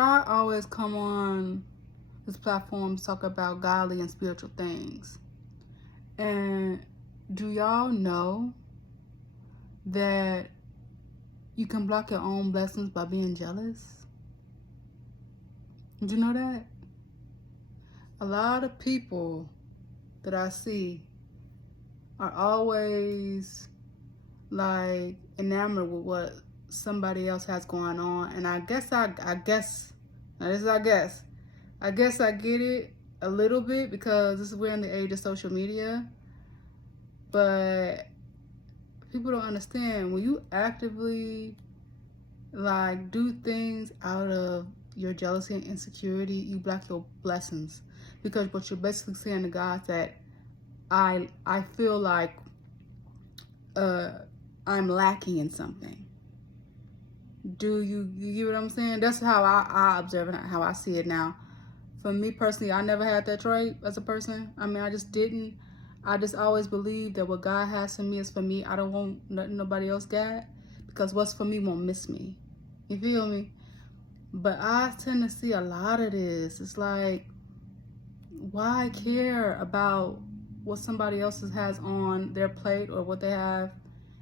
I always come on this platform to talk about godly and spiritual things. And do y'all know that you can block your own blessings by being jealous? Did you know that? A lot of people that I see are always like enamored with what somebody else has going on. And I guess, now this is I guess I get it a little bit because we're in the age of social media. But people don't understand when you actively like do things out of your jealousy and insecurity, you block your blessings. Because what you're basically saying to God is that I feel like I'm lacking in something. Do you get what I'm saying? That's how I observe it, how I see it now. For me personally, I never had that trait as a person. I mean, I just didn't. I just always believed that what God has for me is for me. I don't want nothing nobody else got, because what's for me won't miss me. You feel me? But I tend to see a lot of this. It's like, why care about what somebody else has on their plate or what they have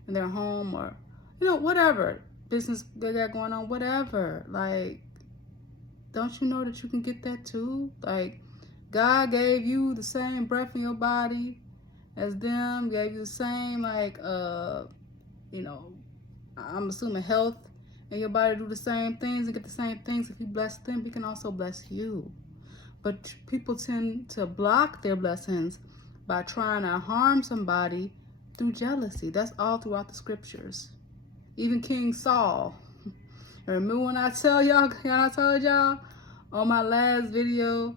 in their home, or whatever business they got going on, whatever. Like, don't you know that you can get that too? Like, God gave you the same breath in your body as them, gave you the same, like, I'm assuming health in your body, do the same things and get the same things. If you bless them, He can also bless you. But people tend to block their blessings by trying to harm somebody through jealousy. That's all throughout the scriptures. Even King Saul. Remember when I told y'all on my last video,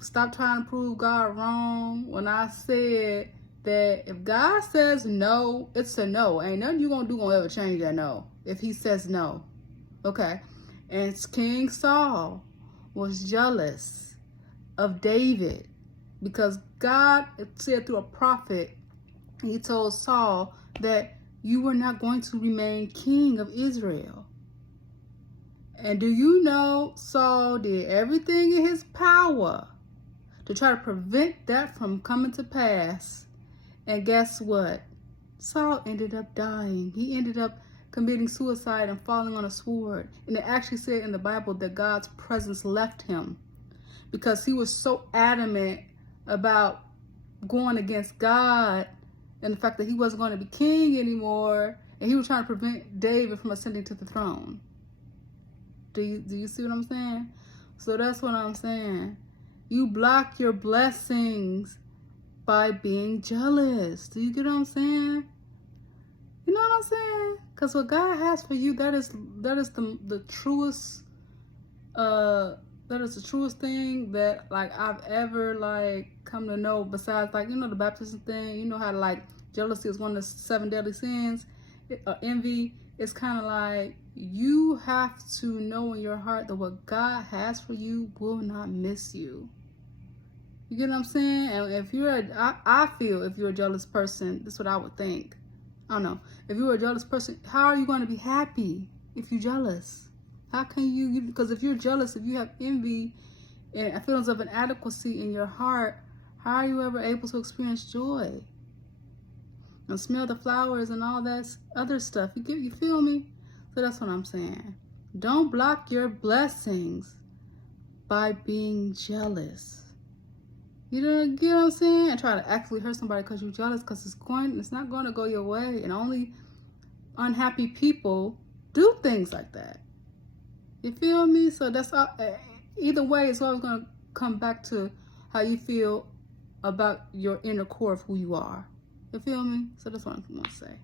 stop trying to prove God wrong, when I said that if God says no, it's a no. Ain't nothing you gonna do gonna ever change that no. If He says no. Okay. And King Saul was jealous of David because God said through a prophet, He told Saul that you were not going to remain king of Israel. And do you know Saul did everything in his power to try to prevent that from coming to pass? And guess what? Saul ended up dying. He ended up committing suicide and falling on a sword. And it actually said in the Bible that God's presence left him because he was so adamant about going against God and the fact that he wasn't going to be king anymore, and he was trying to prevent David from ascending to the throne. Do you see what I'm saying? So that's what I'm saying. You block your blessings by being jealous. Do you get what I'm saying? You know what I'm saying? Because what God has for you, that is the truest the truest thing that like I've ever like come to know, besides like the baptism thing. How like jealousy is one of the 7 deadly sins. Envy is kind of like, you have to know in your heart that what God has for you will not miss you. You get what I'm saying? And if you're I feel if you're a jealous person, that's what I would think. I don't know. If you're a jealous person, how are you going to be happy if you're jealous? How can you because if you're jealous, if you have envy and feelings of inadequacy in your heart, how are you ever able to experience joy and smell the flowers and all that other stuff? You feel me? So that's what I'm saying. Don't block your blessings by being jealous. You get what I'm saying? And try to actually hurt somebody because you're jealous, because it's not going to go your way. And only unhappy people do things like that. You feel me? So that's all. Either way, it's always going to come back to how you feel about your inner core of who you are. You feel me? So that's what I'm going to say.